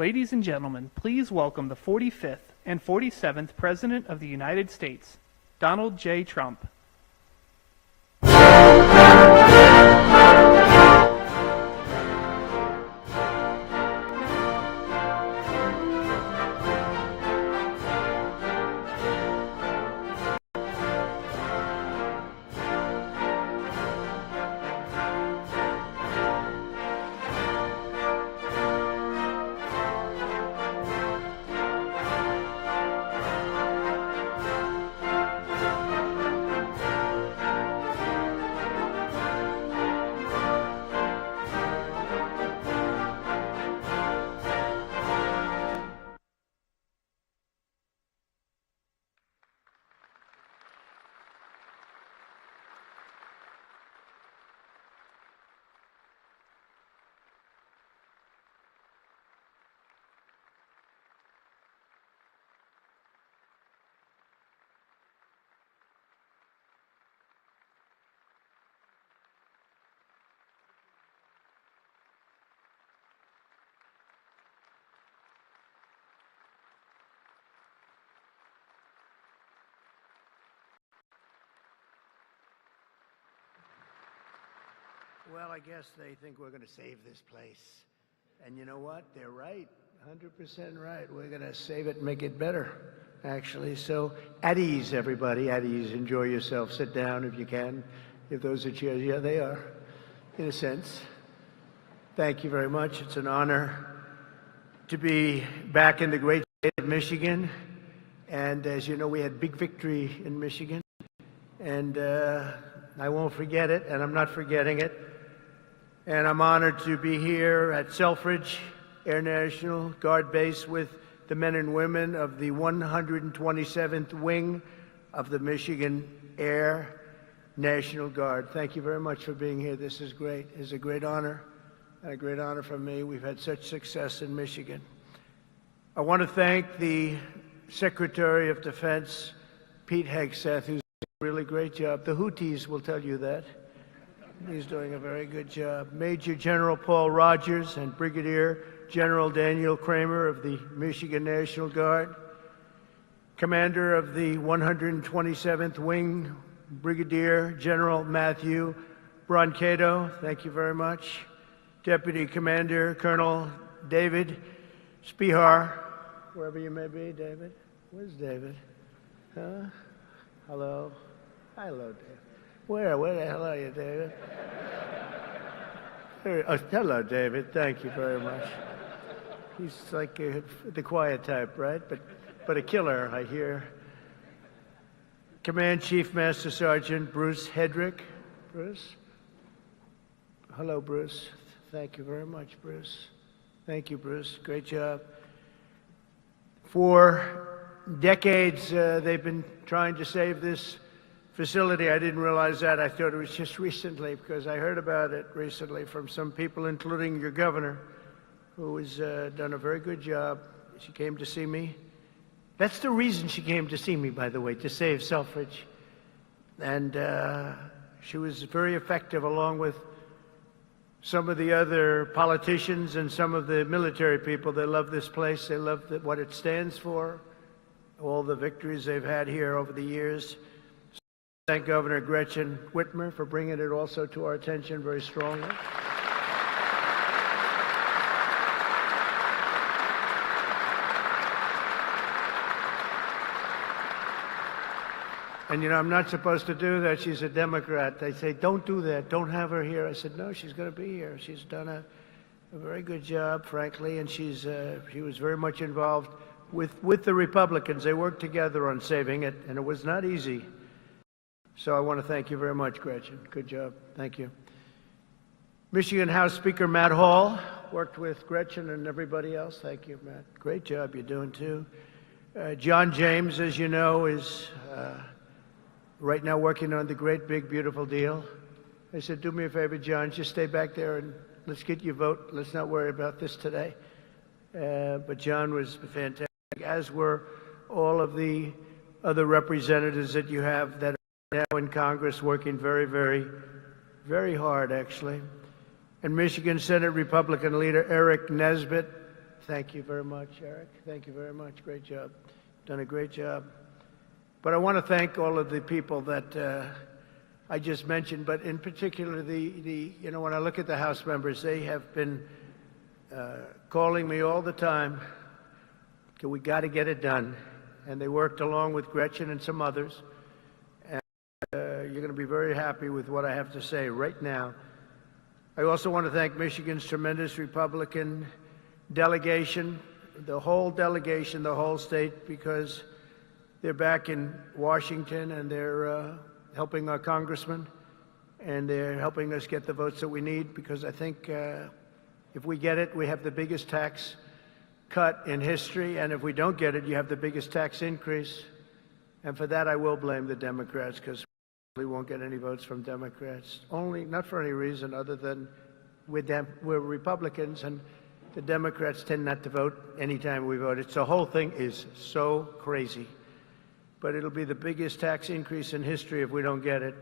Ladies and gentlemen, please welcome the 45th and 47th President of the United States, Donald J. Trump. Well, I guess they think we're going to save this place. And you know what? They're right. 100% right. We're going to save it and make it better, actually. So at ease, everybody. At ease. Enjoy yourself. Sit down if you can. If those are chairs. Yeah, they are, in a sense. Thank you very much. It's an honor to be back in the great state of Michigan. And as you know, we had big victory in Michigan. And I won't forget it, and I'm not forgetting it. And I'm honored to be here at Selfridge Air National Guard Base with the men and women of the 127th Wing of the Michigan Air National Guard. Thank you very much for being here. This is great. It's a great honor, and a great honor for me. We've had such success in Michigan. I want to thank the Secretary of Defense, Pete Hegseth, who's doing a really great job. The Houthis will tell you that. He's doing a very good job. Major General Paul Rogers and Brigadier General Daniel Kramer of the Michigan National Guard. Commander of the 127th Wing, Brigadier General Matthew Brancato. Thank you very much. Deputy Commander Colonel David Spihar, wherever you may be, David. Where's David? Huh? Hello? Hello, David. Where the hell are you, David? Oh, hello, David. Thank you very much. He's like the quiet type, right? But a killer, I hear. Command Chief Master Sergeant Bruce Hedrick. Bruce? Hello, Bruce. Thank you very much, Bruce. Thank you, Bruce. Great job. For decades, they've been trying to save this facility. I didn't realize that. I thought it was just recently, because I heard about it recently from some people, including your governor, who has done a very good job. She came to see me. That's the reason she came to see me, by the way, to save Selfridge. And she was very effective, along with some of the other politicians and some of the military people. They love this place. They love what it stands for, all the victories they've had here over the years. Thank Governor Gretchen Whitmer for bringing it also to our attention very strongly. And, you know, I'm not supposed to do that. She's a Democrat. They say, don't do that. Don't have her here. I said, no, she's going to be here. She's done a very good job, frankly, and she was very much involved with the Republicans. They worked together on saving it, and it was not easy. So I want to thank you very much, Gretchen. Good job. Thank you. Michigan House Speaker Matt Hall worked with Gretchen and everybody else. Thank you, Matt. Great job you're doing, too. John James, as you know, is right now working on the great, big, beautiful deal. I said, do me a favor, John, just stay back there and let's get your vote. Let's not worry about this today. But John was fantastic, as were all of the other representatives that you have that are now in Congress, working very, very, very hard, actually. And Michigan Senate Republican leader Eric Nesbitt Thank you very much, Eric. Thank you very much. Great job. Done a great job. But I want to thank all of the people that I just mentioned, but in particular, when I look at the House members, they have been calling me all the time. We got to get it done. And they worked along with Gretchen and some others. And you're going to be very happy with what I have to say right now. I also want to thank Michigan's tremendous Republican delegation, the whole delegation, the whole state, because they're back in Washington and they're helping our congressman, and they're helping us get the votes that we need, because I think if we get it, we have the biggest tax cut in history, and if we don't get it, you have the biggest tax increase. And for that, I will blame the Democrats, because we won't get any votes from Democrats, not for any reason other than we're Republicans, and the Democrats tend not to vote anytime we vote. The whole thing is so crazy. But it'll be the biggest tax increase in history if we don't get it.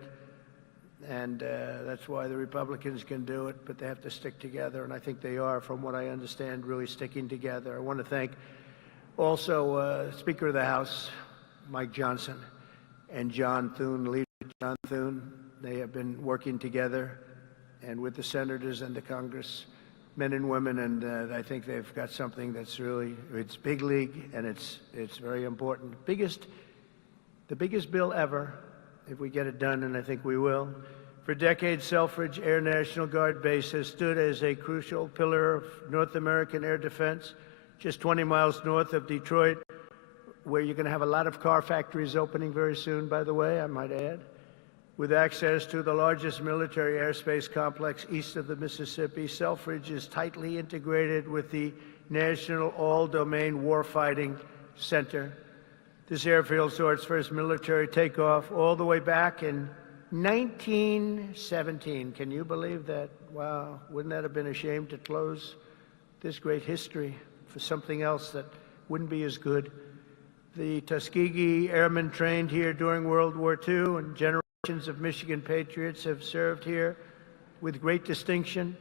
And that's why the Republicans can do it, but they have to stick together. And I think they are, from what I understand, really sticking together. I want to thank also Speaker of the House, Mike Johnson, and John Thune, Leader John Thune. They have been working together and with the senators and the Congress, men and women, and I think they've got something that's really, it's big league, and it's very important. The biggest bill ever, if we get it done, and I think we will. For decades, Selfridge Air National Guard Base has stood as a crucial pillar of North American air defense, just 20 miles north of Detroit, where you're going to have a lot of car factories opening very soon, by the way, I might add, with access to the largest military airspace complex east of the Mississippi. Selfridge is tightly integrated with the National All-Domain Warfighting Center. This airfield saw its first military takeoff all the way back in 1917. Can you believe that? Wow, wouldn't that have been a shame to close this great history for something else that wouldn't be as good? The Tuskegee Airmen trained here during World War II, and generations of Michigan patriots have served here with great distinction.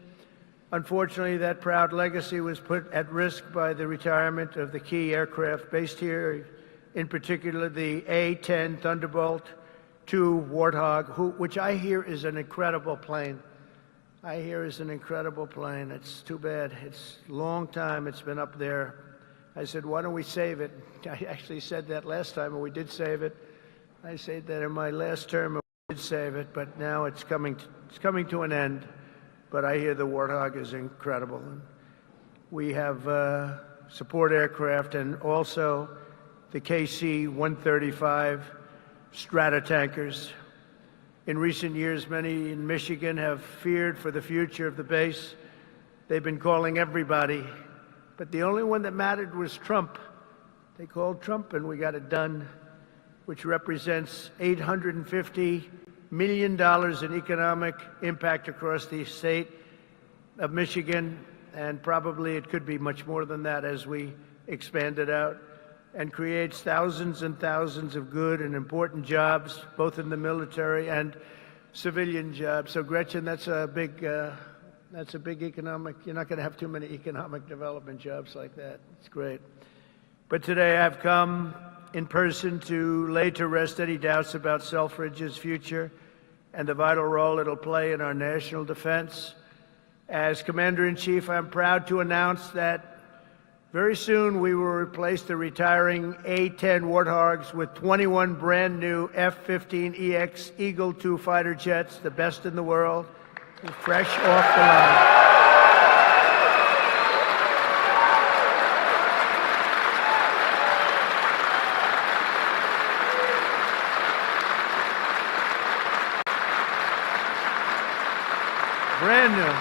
Unfortunately, that proud legacy was put at risk by the retirement of the key aircraft based here, in particular the A-10 Thunderbolt II Warthog, which I hear is an incredible plane. It's too bad. It's a long time it's been up there. I said, why don't we save it? I actually said that last time, and we did save it. I said that in my last term, and we did save it, but now it's coming to an end. But I hear the Warthog is incredible. We have support aircraft and also the KC-135 Stratotankers. In recent years, many in Michigan have feared for the future of the base. They've been calling everybody, but the only one that mattered was Trump. They called Trump, and we got it done, which represents $850 million in economic impact across the state of Michigan, and probably it could be much more than that as we expand it out, and creates thousands and thousands of good and important jobs, both in the military and civilian jobs. So, Gretchen, that's a big economic, you're not going to have too many economic development jobs like that. It's great. But today I've come in person to lay to rest any doubts about Selfridge's future and the vital role it'll play in our national defense. As Commander-in-Chief, I'm proud to announce that very soon we will replace the retiring A-10 Warthogs with 21 brand new F-15EX Eagle II fighter jets, the best in the world, fresh off the line. Brand new.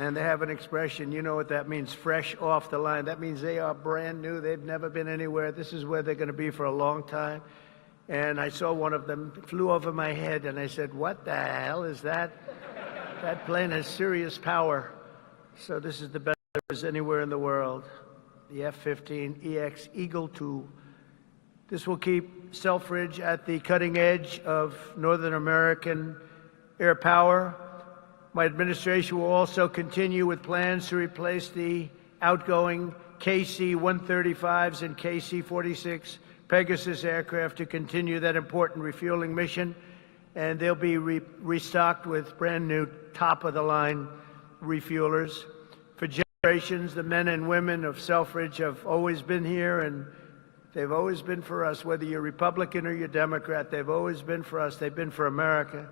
And they have an expression, you know what that means, fresh off the line. That means they are brand new. They've never been anywhere. This is where they're going to be for a long time. And I saw one of them flew over my head, and I said, what the hell is that? That plane has serious power. So this is the best there is anywhere in the world. The F-15EX Eagle II. This will keep Selfridge at the cutting edge of Northern American air power. My administration will also continue with plans to replace the outgoing KC-135s and KC-46 Pegasus aircraft to continue that important refueling mission, and they'll be restocked with brand new top-of-the-line refuelers. For generations, the men and women of Selfridge have always been here, and they've always been for us. Whether you're Republican or you're Democrat, they've always been for us. They've been for America.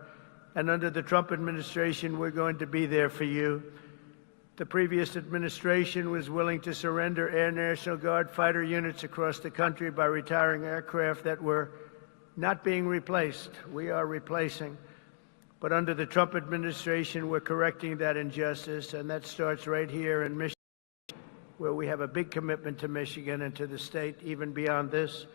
And under the Trump administration, we're going to be there for you. The previous administration was willing to surrender Air National Guard fighter units across the country by retiring aircraft that were not being replaced. We are replacing. But under the Trump administration, we're correcting that injustice, and that starts right here in Michigan, where we have a big commitment to Michigan and to the state, even beyond this.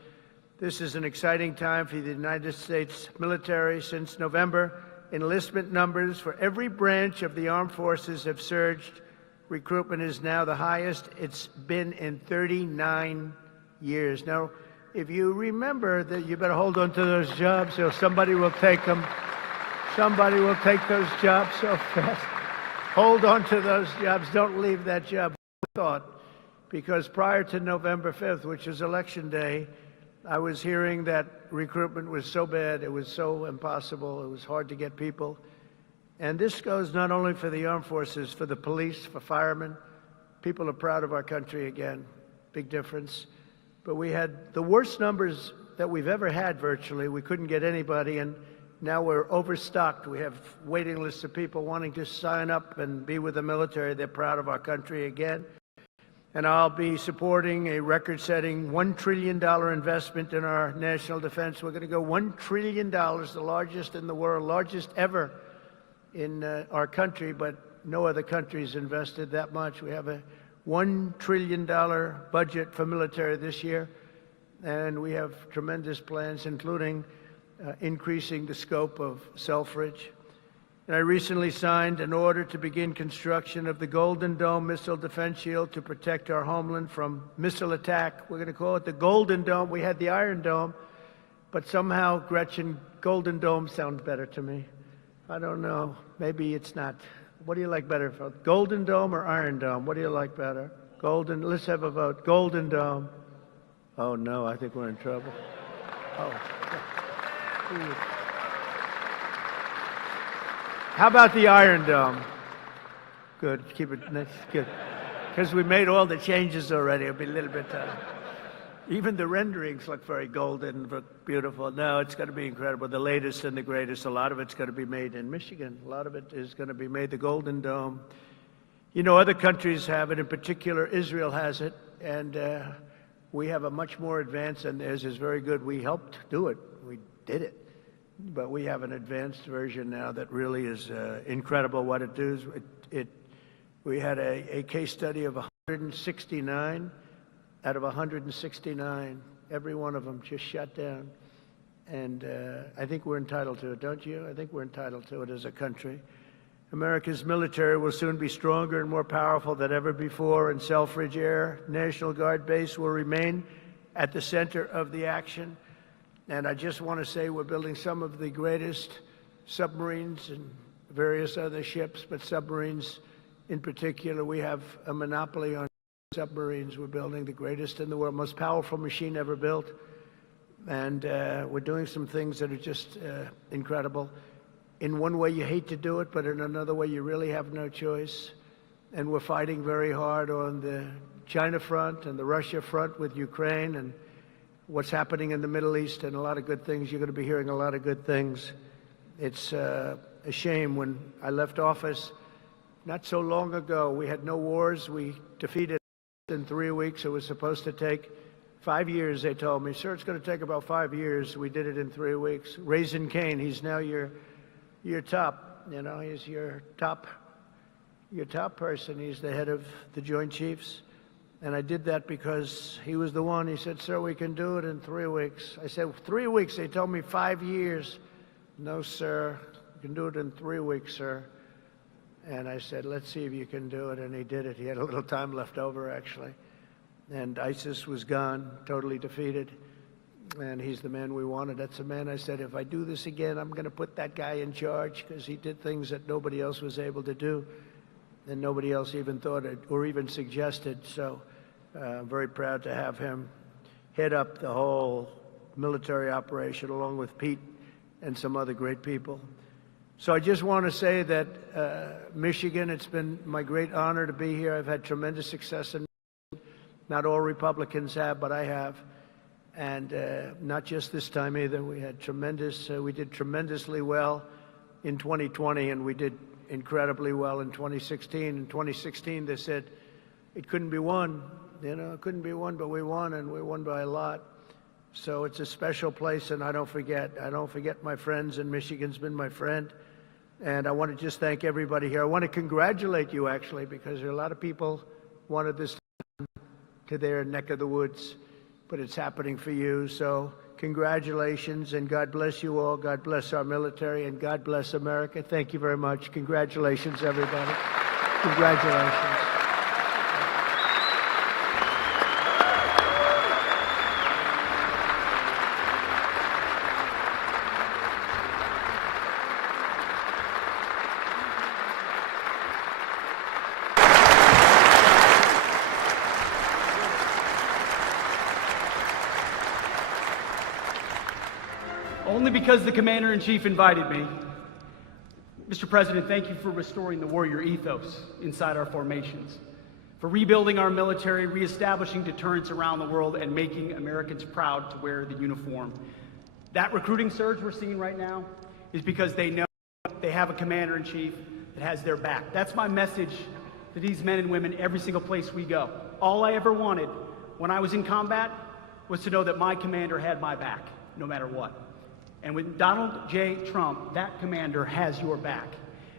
This is an exciting time for the United States military. Since November, enlistment numbers for every branch of the armed forces have surged. Recruitment is now the highest it's been in 39 years. Now, if you remember that, you better hold on to those jobs or somebody will take them. Somebody will take those jobs so fast. Hold on to those jobs. Don't leave that job. Thought, because prior to November 5th, which is Election Day, I was hearing that recruitment was so bad, it was so impossible, it was hard to get people. And this goes not only for the armed forces, for the police, for firemen. People are proud of our country again. Big difference. But we had the worst numbers that we've ever had virtually. We couldn't get anybody, and now we're overstocked. We have waiting lists of people wanting to sign up and be with the military. They're proud of our country again. And I'll be supporting a record-setting $1 trillion investment in our national defense. We're going to go $1 trillion, the largest in the world, largest ever in our country, but no other country's invested that much. We have a $1 trillion budget for military this year, and we have tremendous plans, including increasing the scope of Selfridge. And I recently signed an order to begin construction of the Golden Dome missile defense shield to protect our homeland from missile attack. We're going to call it the Golden Dome. We had the Iron Dome, but somehow, Gretchen, Golden Dome sounds better to me. I don't know. Maybe it's not. What do you like better? Golden Dome or Iron Dome? What do you like better? Golden. Let's have a vote. Golden Dome. Oh, no, I think we're in trouble. Oh. How about the Iron Dome? Good. Keep it nice. Good. Because we made all the changes already. It'll be a little bit... even the renderings look very golden, but beautiful. No, it's going to be incredible. The latest and the greatest. A lot of it's going to be made in Michigan. A lot of it is going to be made the Golden Dome. You know, other countries have it. In particular, Israel has it. And we have a much more advanced, and theirs is very good. We helped do it. We did it. But we have an advanced version now that really is incredible what it does. We had a case study of 169. Out of 169, every one of them just shut down. And I think we're entitled to it, don't you? I think we're entitled to it as a country. America's military will soon be stronger and more powerful than ever before, and Selfridge Air National Guard Base will remain at the center of the action. And I just want to say we're building some of the greatest submarines and various other ships, but submarines in particular, we have a monopoly on submarines. We're building the greatest in the world, most powerful machine ever built. And we're doing some things that are just incredible. In one way, you hate to do it, but in another way, you really have no choice. And we're fighting very hard on the China front and the Russia front with Ukraine and what's happening in the Middle East, and a lot of good things. You're going to be hearing a lot of good things. It's a shame. When I left office not so long ago, we had no wars. We defeated in 3 weeks. It was supposed to take 5 years, they told me. Sir, it's going to take about 5 years. We did it in 3 weeks. Raising Cain, he's now your top, you know, he's your top person. He's the head of the Joint Chiefs. And I did that because he was the one. He said, sir, we can do it in 3 weeks. I said, 3 weeks? They told me 5 years. No, sir, you can do it in 3 weeks, sir. And I said, let's see if you can do it. And he did it. He had a little time left over, actually. And ISIS was gone, totally defeated. and he's the man we wanted. That's the man I said, if I do this again, I'm going to put that guy in charge, because he did things that nobody else was able to do, and nobody else even thought it or even suggested. So I'm very proud to have him head up the whole military operation along with Pete and some other great people. So I just want to say that Michigan, it's been my great honor to be here. I've had tremendous success in Michigan. Not all Republicans have, but I have. And not just this time either. We did tremendously well in 2020, and we did incredibly well in 2016. In 2016, they said it couldn't be won. You know, it couldn't be won, but we won, and we won by a lot. So it's a special place, and I don't forget my friends, and Michigan's been my friend. And I want to just thank everybody here. I want to congratulate you, actually, because there are a lot of people wanted this to their neck of the woods, but it's happening for you. So congratulations, and God bless you all. God bless our military, and God bless America. Thank you very much. Congratulations, everybody. Congratulations. Only because the Commander-in-Chief invited me. Mr. President, thank you for restoring the warrior ethos inside our formations, for rebuilding our military, reestablishing deterrence around the world, and making Americans proud to wear the uniform. That recruiting surge we're seeing right now is because they know they have a Commander-in-Chief that has their back. That's my message to these men and women every single place we go. All I ever wanted when I was in combat was to know that my commander had my back, no matter what. And with Donald J. Trump, that commander has your back.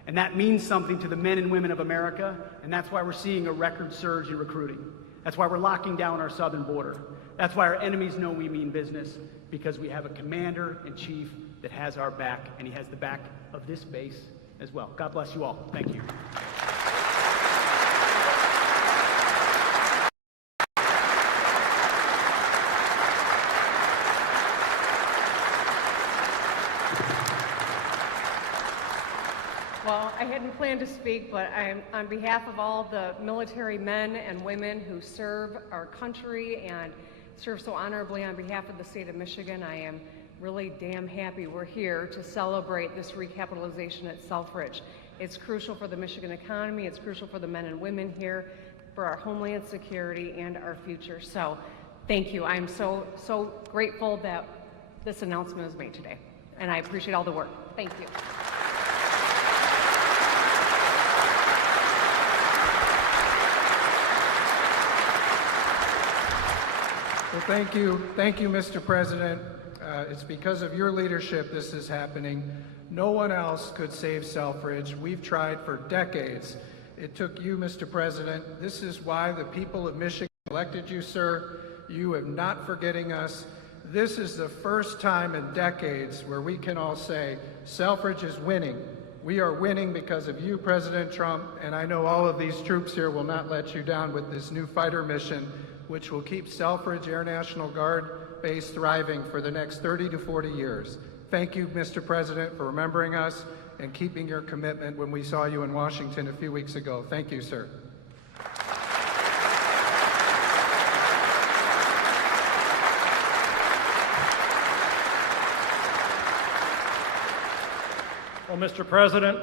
And that means something to the men and women of America, and that's why we're seeing a record surge in recruiting. That's why we're locking down our southern border. That's why our enemies know we mean business, because we have a Commander-in-Chief that has our back, and he has the back of this base as well. God bless you all. Thank you. Well, I hadn't planned to speak, but on behalf of all the military men and women who serve our country and serve so honorably on behalf of the state of Michigan, I am really damn happy we're here to celebrate this recapitalization at Selfridge. It's crucial for the Michigan economy, it's crucial for the men and women here, for our homeland security and our future. So thank you. I'm so grateful that this announcement is made today, and I appreciate all the work. Thank you. Well, thank you, Mr. President. It's because of your leadership this is happening. No one else could save Selfridge. We've tried for decades. It took you, Mr. President. This is why the people of Michigan elected you, sir. You are not forgetting us. This is the first time in decades where we can all say, Selfridge is winning. We are winning because of you, President Trump, and I know all of these troops here will not let you down with this new fighter mission, which will keep Selfridge Air National Guard base thriving for the next 30 to 40 years. Thank you, Mr. President, for remembering us and keeping your commitment when we saw you in Washington a few weeks ago. Thank you, sir. Well, Mr. President,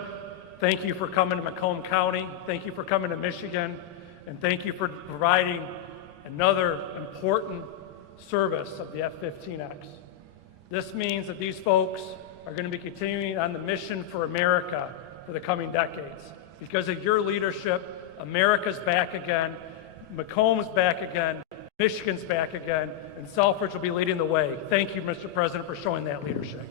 thank you for coming to Macomb County. Thank you for coming to Michigan. And thank you for providing another important service of the F-15X. This means that these folks are going to be continuing on the mission for America for the coming decades. Because of your leadership, America's back again, Macomb's back again, Michigan's back again, and Selfridge will be leading the way. Thank you, Mr. President, for showing that leadership.